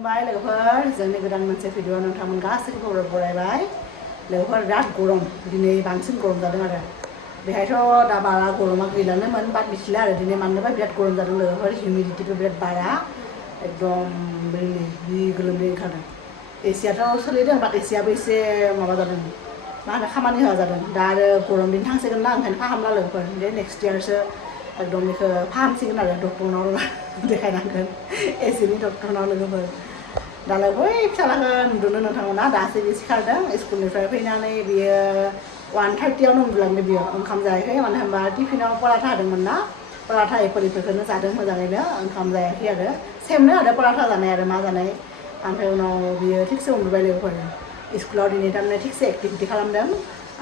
खुलुमबाय लोगोफोर जोंनि गोदान मोनसे भिडिअ नोंथांमोन गासैखौबो बरायबाय लोगोफोर बिराद गरम दिनै बांसिन गरम जादों आरो बेहायथ' दा बारा गरमा गैलानोमोन बाट मिथिला आरो दिनै मानोबा बिराद गरम जादों लोगोफोर हिउमिडिटिबो बिराद बारा एकदम जि गोलोमदै ओंखारदों एसियाथ' सोलिदों बाट एसियाबो एसे माबा जादों मा होनो खामानि होआ जादों दा आरो गरम दिन थांसिगोन ना ओंखायनो फाहामला लोगोफोर बे नेक्स्ट इयारसो एकदम बेखौ फाहामसिगोन आरो डक्टरनाव देखायनांगोन एसिनि डक्टरनाव लोगोफोर दा लोगो बै फिसालाखौ नुदोंनो नोंथांमोना दासो बे सिखारदों स्कुलनिफ्राय फैनानै बियो 1:30आवनो उन्दुलांदों बियो ओंखाम जायाखै मानो होनबा टिफिनाव पराठा होदोंमोन ना पराठा एफोरखौनो जादों मोजाङैनो ओंखाम जायाखै आरो सेमनो आरो पराठा जानाय आरो मा जानाय ओमफ्राय उनाव बियो थिगसे उन्दुबाय लोगोफोर स्कुलाव दिनै थारमाने थिगसे एक्टिभिटि खालामदों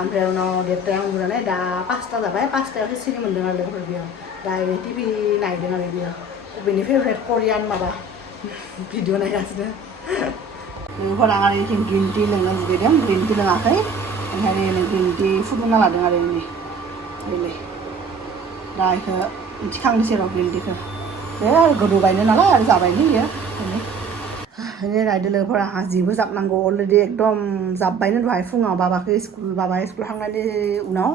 ओमफ्राय उनाव 1:30 उन्दुनानै दा 5टा जाबाय 5टायावसो सिरि मोन्दों आरो लोगोफोर बियो दा टिभि नायदों आरो बियो बेनि फेभरेट करियान माबा भिडिअ नायगासिनो लोगोफोर आं आरो इथिं ग्रिन टि लोंनो लुगैदों ग्रिन टि लोङाखै ओंखायनो ग्रिन टि फुदुंना लादों आरो बेलाय दा बेखौ थिखांनोसै र' ग्रिन टिखौ बे गोदौबायनो नालाय आरो जाबायनो बियो नायदो लोगोफोर आंहा जिबो जाबनांगौ अलरेडि एकदम जाब्बायनो दहाय फुङाव बाबा स्कुल थांनायनि उनाव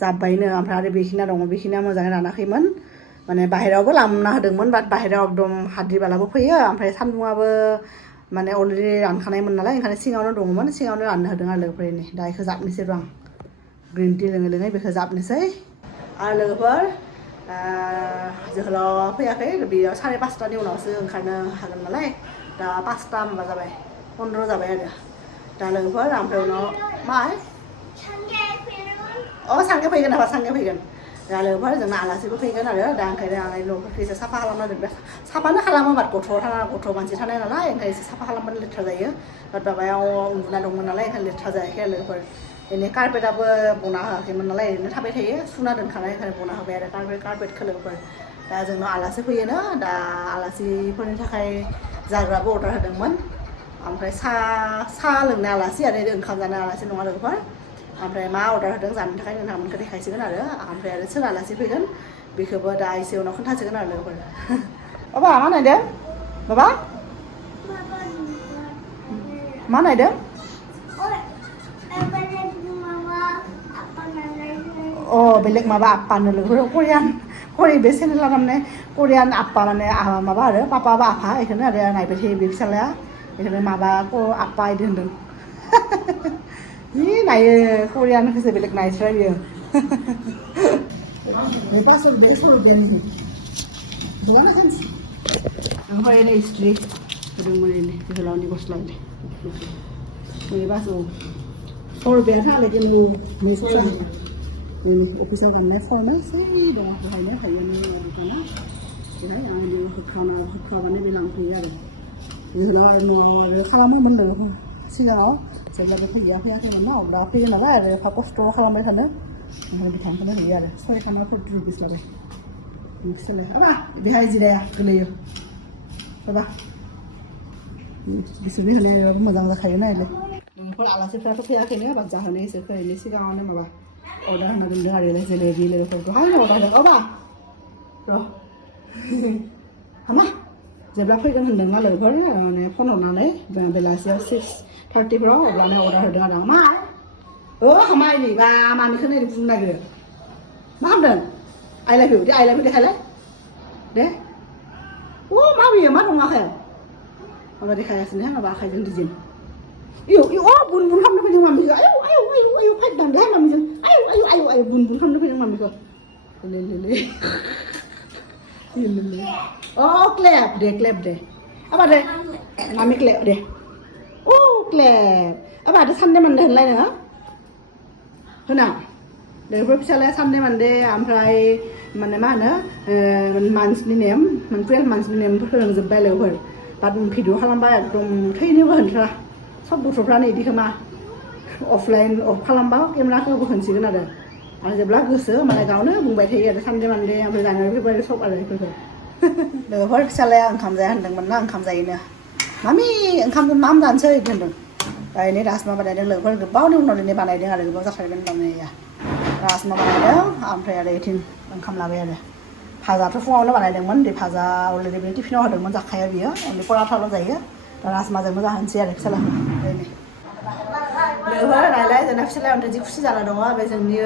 जाब्बायनो ओमफ्राय आरो बेखिनिया दङ बेखिनिया मोजाङै रानाखैमोन माने बाहेरायावबो लामना होदोंमोन बाट बाहेरायाव एकदम हाद्रि बालाबो फैयो ओमफ्राय सान्दुङाबो माने अलरेडि रानखानायमोन नालाय ओंखायनो सिङावनो दङमोन सिङावनो राननो होदों आरो लोगोफोरनि दा बेखौ जाबनोसै र' आं ग्रिन टि लोङै बेखौ जाबनोसै आरो लोगोफोर जोहोलाव फैयाखै बेयो 5:30नि उनावसो ओंखारनो हागोन नालाय दा 5टा माबा जाबाय 15 जाबाय आरो दा लोगोफोर ओमफ्राय उनाव मा सांगे फैगोन नामा सांगे फैगोन दा लोगोफोर जोंना आलासिबो फैगोन आरो दा ओंखायनो आं न'फोरखौ एसे साफा खालामना दोनबाय साफानो खालामो बाट गथ' मानसि थानाय नालाय ओंखायनो एसे साफा खालामबानो लेथ्रा जायो बाट बाबायाव उन्दुना दंमोन नालाय ओंखायनो लेथ्रा जायाखै आरो लोगोफोर बेनि कार्पेटाबो बना होआखैमोन नालाय ओरैनो थाबाय थायो सुना दोनखानाय ओंखायनो बना होबाय आरो कार्पेटखौ लोगोफोर दा जोंनाव आलासि फैयोनो दा आलासिफोरनि थाखाय जाग्राबो अर्डार होदोंमोन ओमफ्राय साहा लोंनाय आलासि आरो ओंखाम जानाय आलासि नङा लोगोफोर ओमफ्राय मा अर्डार होदों जानो थाखाय नोंथांमोनखौ देखायसिगोन आरो ओमफ्राय आरो सोर आलासि फैगोन बेखौबो दा एसे उनाव खोन्थासिगोन आरो लोगोफोर बाबा मा नायदों बाबा मा नायदों बेलेग माबा आप्पानो लोगोफोर करियान बे चेनेला माने करियान आप्पा माने माबा आरो पापा बा आफा बेखौनो आरो नायबाय थायो बे फिसालाया बेखौनो माबा आप्पा बिदि होनदों Ini naik Korean ke sebelah naik Australia. Lepas tu besok dia ni. Bukan kan? Angkau ini istri. Kedua mana ni? Kita lawan di kos lain. Lepas tu. Soal biasa lagi mu mesra. Ini episode kan netflix na. Saya dah hanya ni ada na. Jadi yang ini khana ni bilang dia. Ini lawan kalau mau benda. Siapa? 제가 그게 해야겠나? 나 그게 나가야 돼. 갖고 스토어 하면 되나? 우리 담배는 해야 돼. 소리 하나 더 들고 있어. 미스래. 아빠, 비하이지래야. 그래요. 봐봐. 미스래 하려고 뭐장 가이나 이래. 그 알아서 해야겠네. 맞자 하네. 있을 거야. 이제 시간 안에 봐봐. 오늘 하나 좀 하려고 젤리를 그거 하려 오다. 아빠. 로. 하마. जेब्ला फैगोन होनदों ना लोगोफोर माने phone हरनानै बेलासियाव 6:30 फोराव अब्लानो अर्डार होदों आरो मा हामाय नै बा मानिखौ नै बुंनो नागिरो मा खालामदों आइ लाभ इउ देखायलाय दे मा बियो मा दं आखायाव माबा देखायगासिनो माबा आखाइजों डिजाइन बुन खालामनो फैदों मामिखौ आयौ फाइट दांदों मामिजों आयौ बुन खालामनो फैदों मामिखौ clap deh. Apa deh? Mami clap deh. Clap. Apa ada Sunday Monday lain ya? Hena. Dari perpisahan Sunday Monday, ampai mana monthly name, monthly name tu orang jebel leher. Pad video halam bayar dom train ni bukan sah. Sab butuh perani di kemana? Offline halam bayar, kamera tu bukan sih kan ada. Ada jeblak gusa, mana kau na bung bayi ada Sunday Monday, ampai jangan lebih banyak shop ada itu. लोगोफोर फिसालाया ओंखाम जाया होनदोंमोन ना ओंखाम जायोनो mummy ओंखामखौ माम जानोसै होनदों ओरैनो राजमा बानायदों लोगोफोर गोबावनि उनाव दिनै बानायदों आरो गोबाव जाखागोन बानायनाया राजमा बानायदों ओमफ्राय आरो इथिं ओंखाम लाबाय आरो भाजाथ' फुङावनो बानायदोंमोन बे भाजा अलरेडि बे टिफिनाव होदोंमोन जाखाया बियो पराठाल' जायो राजमाजों मोजां होनसै आरो फिसालाखौ लोगोफोर नायलाय जोंना फिसालाया जि खुसि जाना दङ बे जोंनि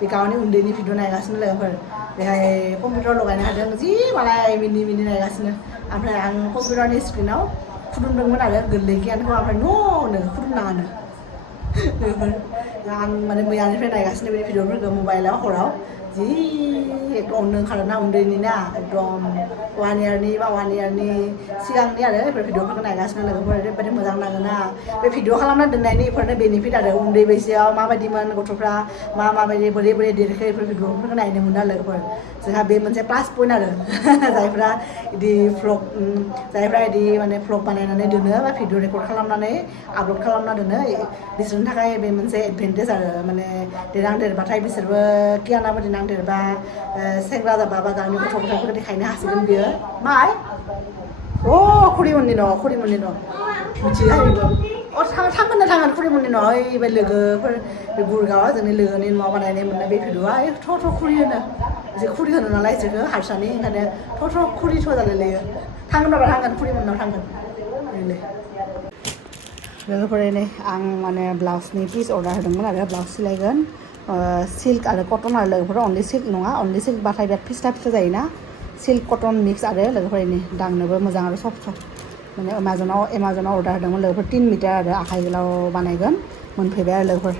बे गावनि उन्दैनि भिडिअ नायगासिनो लोगोफोर बेहाय कम्पिउटार लगायनो हादों जि मालाय मिनि नायगासिनो ओमफ्राय आं कम्पिउटारनि स्क्रिनाव फुदुंदोंमोन आरो गोरलै गियानखौ ओमफ्राय न'नो फुदुंनाङानो लोगोफोर आं माने मैयानिफ्राय नायगासिनो बे भिडिअफोरखौ मबाइलाव हराव जि एकदम अननो ओंखारोना उन्दैनि ना एकदम 1 इयारनि बा 1 इयारनि सिगांनि आरो बेफोर भिडिअफोरखौ नायगासिनो लोगोफोर ओरैबायदि मोजां नाङोना बे भिडिअ खालामना दोननायनि बेफोरनो बेनिफिट आरो उन्दै बैसोआव माबायदिमोन गथ'फ्रा माबायदि बोरै देरखो बेफोर भिडिअफोरखौ नायनो मोनो आरो लोगोफोर जोंहा बे मोनसे प्लास पइन्ट आरो जायफ्रा बिदि भ्लग जायफ्रा बिदि माने भ्लग बानायनानै दोनो बा भिडिअ रेकर्ड खालामनानै आपल'ड खालामना दोनो बिसोरनि थाखाय बे मोनसे एडभान्टेज आरो माने देनां देरबाथाय बिसोरबो गियानाबो देनां देरबा सेंग्रा जाबा बा गावनि गथ' गथायफोरखौ देखायनो हासिगोन बियो माय खुरिमोननि न' मिथियो बेबो थांगोन खुरिमोननि न' ओइ बे लोगोफोर बे गुरगावआ जोंनि लोगोनि न' बानायनाय मोननाय बे भिडिअआ थ' खुरि होनो एसे खुरि होनो नालाय इसोरखौ हारसानि ओंखायनो थ' खुरि जालायलायो थांगोन खुरिमोननाव थांगोन लोगोफोर नै आं माने ब्लाउसनि पिस अर्डार होदोंमोन आरो ब्लाउस सिलायगोन सिल्क आरो कटन आरो लोगोफोर अनलि सिल्क नङा अनलि सिल्क बाथाय बिराद फिस्ला जायोना सिल्क कटन मिक्स आरो लोगोफोरनि दांनोबो मोजां आरो सफ्ट माने एमाजनाव अर्डार होदोंमोन लोगोफोर 3 मिटार आरो आखाइ गोलाव बानायगोन मोनफैबाय आरो लोगोफोर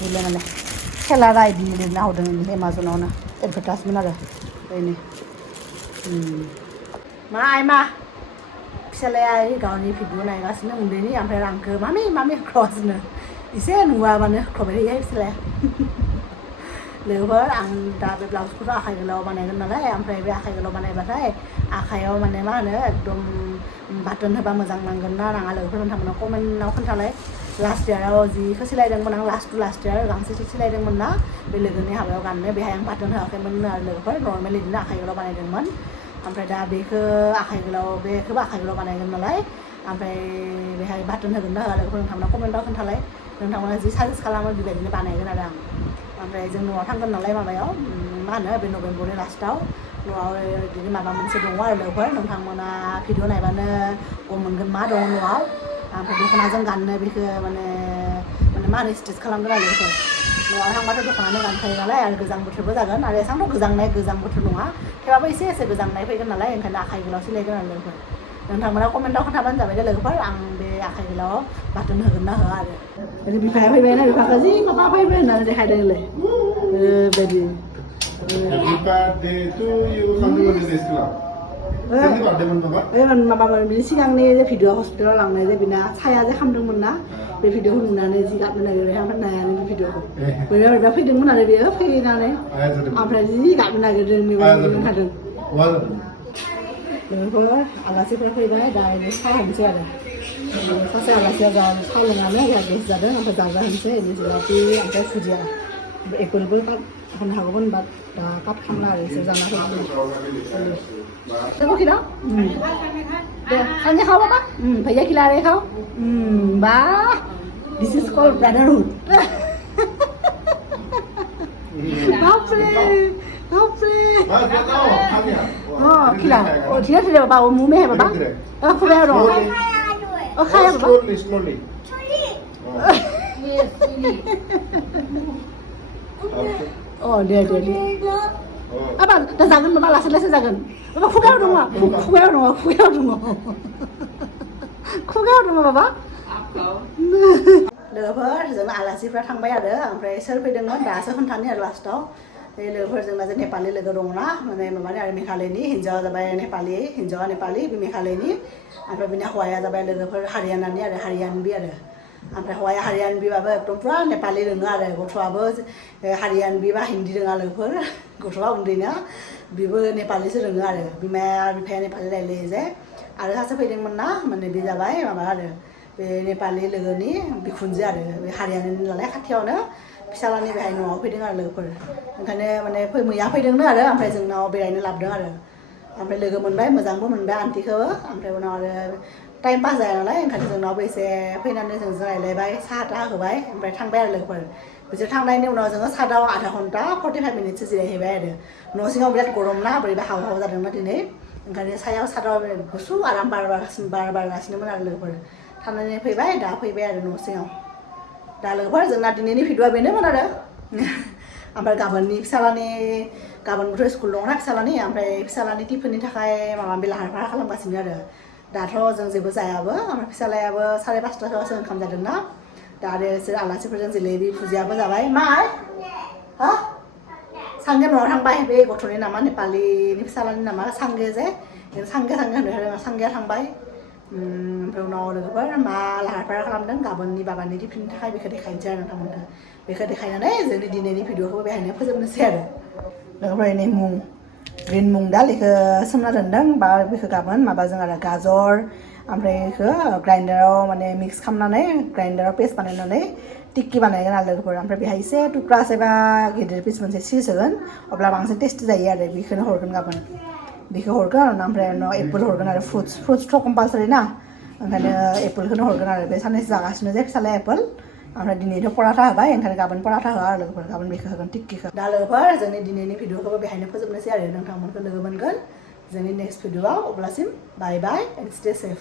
बिदिनो माने खेला राइडि लिरना हरदों एमाजनावनो एडभार्टाइजमेन्ट आरो बेनो मा आइमा फिसालाया गावनि भिडिअ नायगासिनो उन्दैनि ओमफ्राय आंखौ मामि होख्रावगासिनो एसे नुवाबानो होख्रावबाय थायोहाय फिसालाया लोगोफोर आं दा बे ब्लाउसखौथ' आखाइ गोलाव बानायगोन नालाय ओमफ्राय बे आखाइ गोलाव बानायबाथाय आखाइयाव माने मा होनो एकदम बाटोन होबा मोजां नांगोन ना नाङा लोगोफोर नोंथांमोना कमेन्टआव खोन्थालाय लास्ट इयाराव जिखौ सिलायदोंमोन आं लास्ट इयार गांसेसो सिलायदोंमोन ना बे लोगोनि हाबायाव गाननो बेहाय आं बाटोन होआखैमोन आरो लोगोफोर नर्मेल बिदिनो आखाइ गोलाव बानायदोंमोन ओमफ्राय दा बेखौबो आखाइ गोलाव बानायगोन नालाय ओमफ्राय बेहाय बाटोन होगोन ना होआ लोगोफोर नोंथांमोना कमेन्टआव खोन्थालाय नोंथांमोना जि साजेस्ट खालामो बेबायदिनो बानायगोन आरो आं ओमफ्राय जों न'आव थांगोन नालाय माबायाव मा होनो बे नभेम्बरनि लास्टआव न'आव बिदिनो माबा मोनसे दङ आरो लोगोफोर नोंथांमोना भिडिअ नायबानो गम मोनगोन मा दङ न'आव ओमफ्राय दख'नाजों गाननो बेखौ माने मा होनो स्टिच खालामगोन आरो लोगोफोर न'आव थांबाथ' दख'नानो गानखायो नालाय आरो गोजां बोथोरबो जागोन आरो एसेबांथ' गोजां बोथोर नङा थेवबाबो एसे गोजांनाय फैगोन नालाय ओंखायनो आखाइ गोलाव सिलायगोन आरो लोगोफोर नोंथांमोना कमेन्टआव खोन्थाबानो जाबाय दे लोगोफोर आं बे आखाइ गोलाव बाटोन होगोन ना होआ आरो बिफाया फैबायना बिफाखौ जि माबा फैबाय होननानै देखायदोंलै बेबायदि माबामोन बिनि सिगांनि जे भिडिअ हस्पिटालाव लांनाय जे बिना साया जे खामदोंमोन ना बे भिडिअखौ नुनानै जि गाबनो नागिरबाय ओमफ्राय नायानो बे भिडिअखौ बोरैबा फैदोंमोन आरो बेयो फैनानै ओमफ्राय जि गाबनो नागिरदों मेगन ओंखारदों लोगोफोर आलासिफोरा फैबाय दा साहा होनोसै आरो सासे आलासिया साहा लोंनानै गेस जादों ओमफ्राय जाग्रा होनोसै जिलापि ओमफ्राय फुजिया एपोलबो होनो हागौमोन बाट दा काप खांना आरो एसे जाना फैगोन खिला दे खाने खाओ बाबा भैया खिला रहे खाओ वाह दिस इज कॉल्ड ब्रदरहुड बाप रे खिला ठीक है बाबा वो मुंह में है बाबा खुला रो खाया बाबा दे apa dah jangan bapak langsung jangan bapak खुगायाव दङ बाबा लोगोफोर जोंना आलासिफ्रा थांबाय आरो ओमफ्राय सोर फैदोंमोन दासो खोन्थानो आरो लास्टआव बे लोगोफोरजोंना जे नेपालि लोगो दङना माने माबानि आरो मेघालयनि हिन्जावा जाबाय हिन्जावा नेपालि बे मेघालयनि ओमफ्राय बिनि हौवाया जाबाय लोगोफोर हारियानानि आरो हारियानबि आरो ओमफ्राय हौवाया हारियानबिबाबो एकदम पुरा नेपालि रोङो आरो गथ'आबो हारियानबि बा हिन्दी रोङा लोगोफोर गथ'आ उन्दैना बेबो नेपालिसो रोङो आरो बिफाया नेपालि रायलायो जे आरो सासे फैदोंमोन ना माने बे जाबाय माबा आरो बे नेपालि लोगोनि बिखुनजो आरो बे हारियानानि नालाय खाथियावनो फिसालानि बेहाय न'आव फैदों आरो लोगोफोर ओंखायनो माने मैया फैदोंनो आरो ओमफ्राय जोंनाव बेरायनो लाबोदों आरो ओमफ्राय लोगो मोनबाय मोजांबो मोनबाय आन्टिखौबो ओमफ्राय उनाव आरो टाइम पास जाया नालाय ओंखायनो जोंनावबो एसे फैनानै जोंजों रायलायबाय साहा थाहा होबाय ओमफ्राय थांबाय आरो लोगोफोर बिसोर थांनायनि उनाव जोङो सादाव आधा घन्टा 45 मिनिटसो जिरायहैबाय आरो न' सिङाव बिराद गरम ना बोरैबा हाव जादोंना दिनै ओंखायनो सायाव सादाव गुसु आराम बारगासिनोमोन आरो लोगोफोर थानानै फैबाय दा फैबाय आरो न' सिङाव दा लोगोफोर जोंना दिनैनि भिडिअआ बेनोमोन आरो ओमफ्राय गाबोननि फिसालानि गाबोनबोथ' स्कुल दंना फिसालानि ओमफ्राय फिसालानि टिफिननि थाखाय माबा लाहार फाहार खालामगासिनो आरो दाथ' जों जेबो जायाबो ओमफ्राय फिसालायाबो 5:30 ओंखाम जादोंना दा आरो बिसोर आलासिफोरजों जिलेबि फुजियाबो जाबाय माय हा सांगे न'आव थांबाय बे गथ'नि नामा नेपालिनि फिसालानि नामा सांगे जे सांगे होनो सांगेया थांबाय ओमफ्राय उनाव लोगोफोर मा लाहार फाहार खालामदों गाबोननि बाबानि टिफिननि थाखाय बेखौ देखायनोसै आरो नोंथांमोननो बेखौ देखायनानै जोंनि दिनैनि भिडिअखौ बेहायनो फोजोबनोसै आरो लोगोफोर नै मुं ग्रिन मुं दाल बेखौ सोमना दोनदों बा बेखौ गाबोन माबाजों आरो गाजर ओमफ्राय बेखौ ग्राइन्डाराव माने मिक्स खालामनानै ग्राइन्डाराव पेस्ट बानायनानै टिक्की बानायगोन आरो लोगोफोर ओमफ्राय बेहाय एसे टुक्रास एबा गिदिर पिस मोनसे चिज होगोन अब्ला बांसिन टेस्टि जायो आरो बेखौनो हरगोन गाबोन बेखौ हरगोन ओमफ्राय उनाव एप्पल हरगोन आरो फ्रुट्सथ' कम्पालसारि ना ओंखायनो एप्पोलखौनो हरगोन आरो बे साननैसो जागासिनो जे फिसालाया एप्पोल ओमफ्राय दिनैथ' पराथा होबाय ओंखायनो गाबोन पराथा होआ आरो लोगोफोर गाबोन बेखौ होगोन टिक्कीखौ दा लोगोफोर जोंनि दिनैनि भिडिअखौबो बेहायनो फोजोबनोसै आरो नोंथांमोनखौ लोगो मोनगोन जोंनि नेक्स्ट भिडिअआव अब्लासिम बाय बाय एन्ड स्टे सेफ